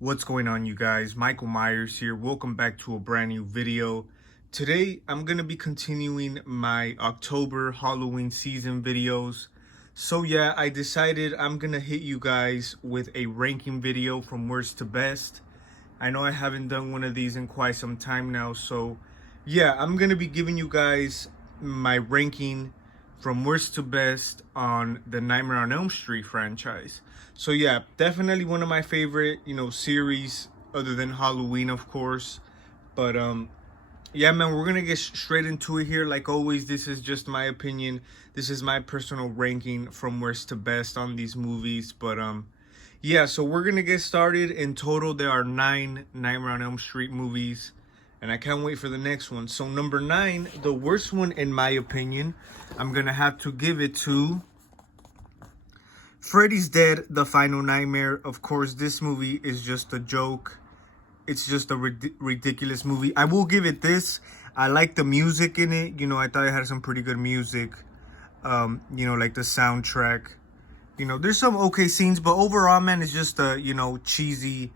What's going on, you guys? Michael Myers here. Welcome back to a brand new video. Today I'm gonna be continuing my October Halloween season videos. So yeah, I decided I'm gonna hit you guys with a ranking video from worst to best. I know I haven't done one of these in quite some time now, so yeah, I'm gonna be giving you guys my ranking from worst to best on the Nightmare on Elm Street franchise. So yeah, definitely one of my favorite, series other than Halloween, of course. But yeah, man, we're gonna get straight into it here. Like always, this is just my opinion. This is my personal ranking from worst to best on these movies. But yeah, so we're gonna get started. In total, there are 9 Nightmare on Elm Street movies, and I can't wait for the next one. So number 9, the worst one in my opinion, I'm gonna have to give it to Freddy's Dead, The Final Nightmare. Of course, this movie is just a joke. It's just a ridiculous movie. I will give it this. I like the music in it. I thought it had some pretty good music. Like the soundtrack. There's some okay scenes, but overall, man, it's just a, cheesy,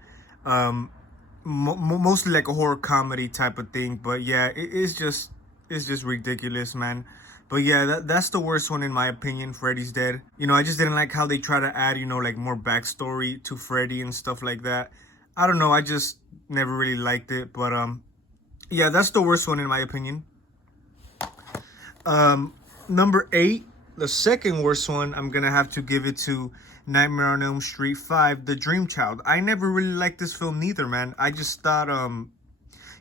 mostly like a horror comedy type of thing. But yeah, it's just ridiculous, man. But yeah, that's the worst one in my opinion. Freddy's Dead. I just didn't like how they try to add, like more backstory to Freddy and stuff like that. I don't know. I just never really liked it. But yeah, that's the worst one in my opinion. Number 8, the second worst one, I'm gonna have to give it to Nightmare on Elm Street 5, The Dream Child. I never really liked this film neither, man. I just thought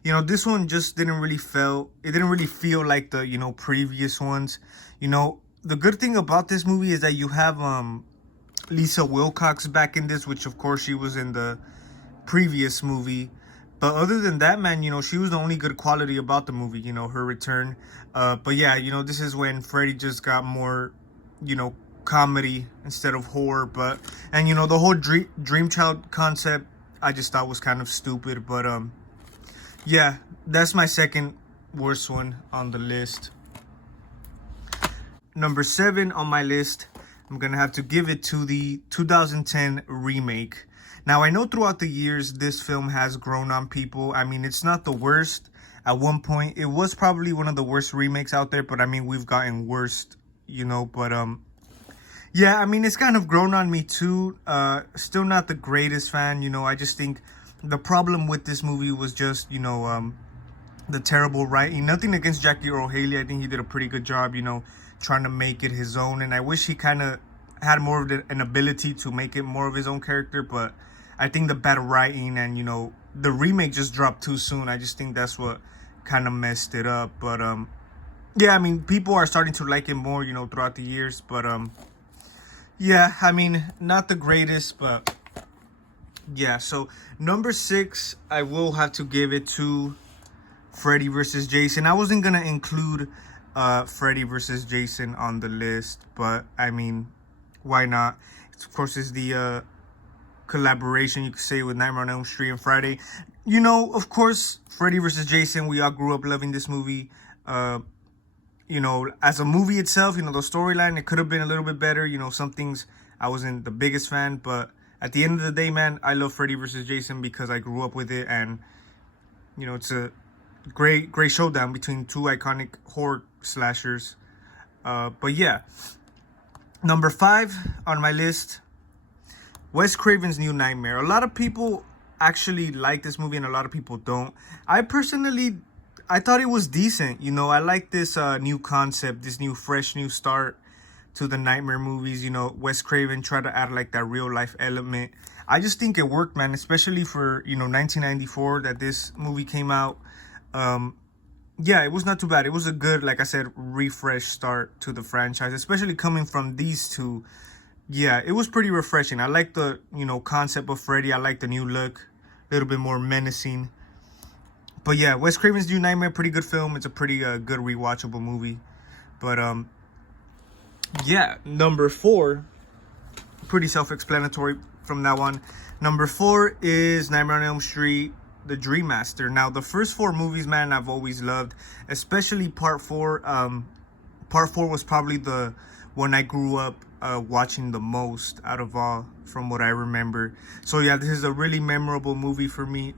this one just didn't really feel like the previous ones. The good thing about this movie is that you have Lisa Wilcox back in this, which of course she was in the previous movie. But other than that, man, she was the only good quality about the movie, her return. But yeah, this is when Freddy just got more, comedy instead of horror. And the whole dream child concept, I just thought was kind of stupid. But yeah, that's my second worst one on the list. Number 7 on my list, I'm gonna have to give it to the 2010 remake. Now, I know throughout the years, this film has grown on people. I mean, it's not the worst. At one point, it was probably one of the worst remakes out there, but I mean, we've gotten worse, but yeah, I mean, it's kind of grown on me too. Still not the greatest fan, I just think the problem with this movie was just, the terrible writing. Nothing against Jackie Earle Haley. I think he did a pretty good job, trying to make it his own. And I wish he kind of had more of an ability to make it more of his own character. But I think the bad writing and, the remake just dropped too soon. I just think that's what kind of messed it up. But yeah, I mean, people are starting to like it more, throughout the years. But yeah, I mean, not the greatest, but yeah. So number 6, I will have to give it to Freddy versus Jason. I wasn't gonna include Freddy versus Jason on the list, but I mean, why not? Of course, it's the collaboration, you could say, with Nightmare on Elm Street and Friday. Of course, Freddy versus Jason, we all grew up loving this movie. As a movie itself, the storyline, it could have been a little bit better. Some things I wasn't the biggest fan, but at the end of the day, man, I love Freddy versus Jason because I grew up with it, and it's a great showdown between 2 iconic horror slashers. But yeah, number 5 on my list, Wes Craven's New Nightmare. A lot of people actually like this movie and a lot of people don't. I thought it was decent. I like this new concept, this fresh new start to the Nightmare movies. Wes Craven tried to add like that real life element. I just think it worked, man, especially for 1994 that this movie came out. Yeah, it was not too bad. It was a good, like I said, refresh start to the franchise, especially coming from these two. Yeah, it was pretty refreshing. I like the, concept of Freddy. I like the new look, a little bit more menacing. But yeah, Wes Craven's New Nightmare, pretty good film. It's a pretty good rewatchable movie. But yeah, number 4, pretty self-explanatory from that one. Number 4 is Nightmare on Elm Street, The Dream Master. Now, the first 4 movies, man, I've always loved, especially part 4. Part 4 was probably one I grew up watching the most out of all, from what I remember. So yeah, this is a really memorable movie for me.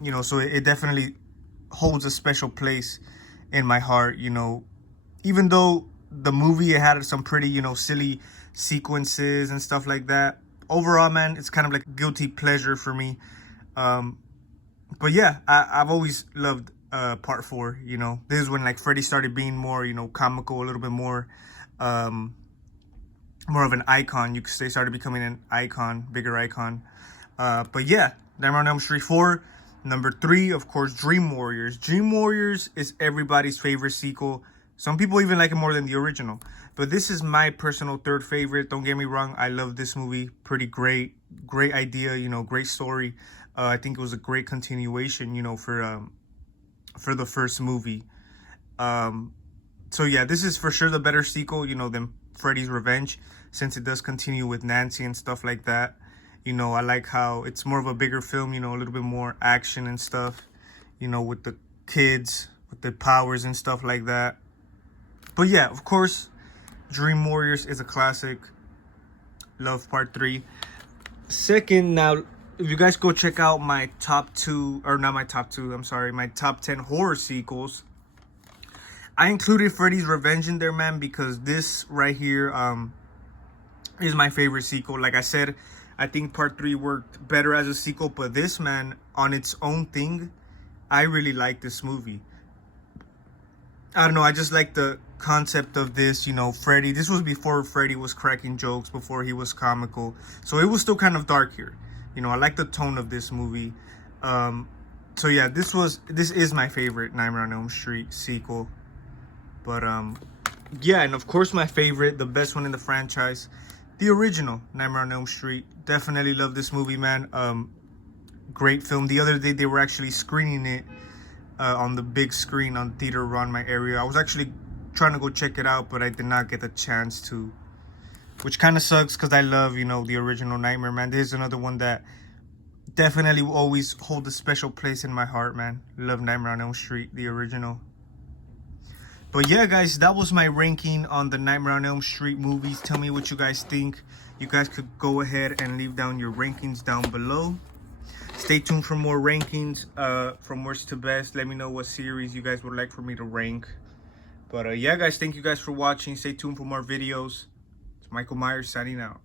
You know, so it definitely holds a special place in my heart. You know, even though the movie, it had some pretty, you know, silly sequences and stuff like that, overall, man, it's kind of like guilty pleasure for me. But yeah, I've always loved part 4. You know, this is when like Freddy started being more, you know, comical, a little bit more more of an icon. You could say started becoming an icon, bigger icon. But yeah, Nightmare on Elm Street 4. Number 3, of course, Dream Warriors. Dream Warriors is everybody's favorite sequel. Some people even like it more than the original. But this is my personal third favorite. Don't get me wrong, I love this movie. Pretty great. Great idea, you know, great story. I think it was a great continuation, you know, for the first movie. So yeah, this is for sure the better sequel, you know, than Freddy's Revenge, since it does continue with Nancy and stuff like that. You know, I like how it's more of a bigger film, you know, a little bit more action and stuff, you know, with the kids, with the powers and stuff like that. But yeah, of course, Dream Warriors is a classic. Love part 3. Second, now, if you guys go check out my top 2, or not my top 2, I'm sorry, my top 10 horror sequels, I included Freddy's Revenge in there, man, because this right here is my favorite sequel. Like I said, I think part 3 worked better as a sequel, but this, man, on its own thing, I really like this movie. I don't know, I just like the concept of this, you know, Freddy. This was before Freddy was cracking jokes, before he was comical. So it was still kind of dark here. You know, I like the tone of this movie. So yeah, this is my favorite Nightmare on Elm Street sequel. But yeah, and of course my favorite, the best one in the franchise, the original Nightmare on Elm Street. Definitely love this movie, man. Great film. The other day they were actually screening it on the big screen on theater around my area. I was actually trying to go check it out, but I did not get the chance to, which kind of sucks because I love, you know, the original Nightmare, man. This is another one that definitely will always hold a special place in my heart, man. Love Nightmare on Elm Street, the original. But yeah, guys, that was my ranking on the Nightmare on Elm Street movies. Tell me what you guys think. You guys could go ahead and leave down your rankings down below. Stay tuned for more rankings from worst to best. Let me know what series you guys would like for me to rank. But yeah, guys, thank you guys for watching. Stay tuned for more videos. It's Michael Myers signing out.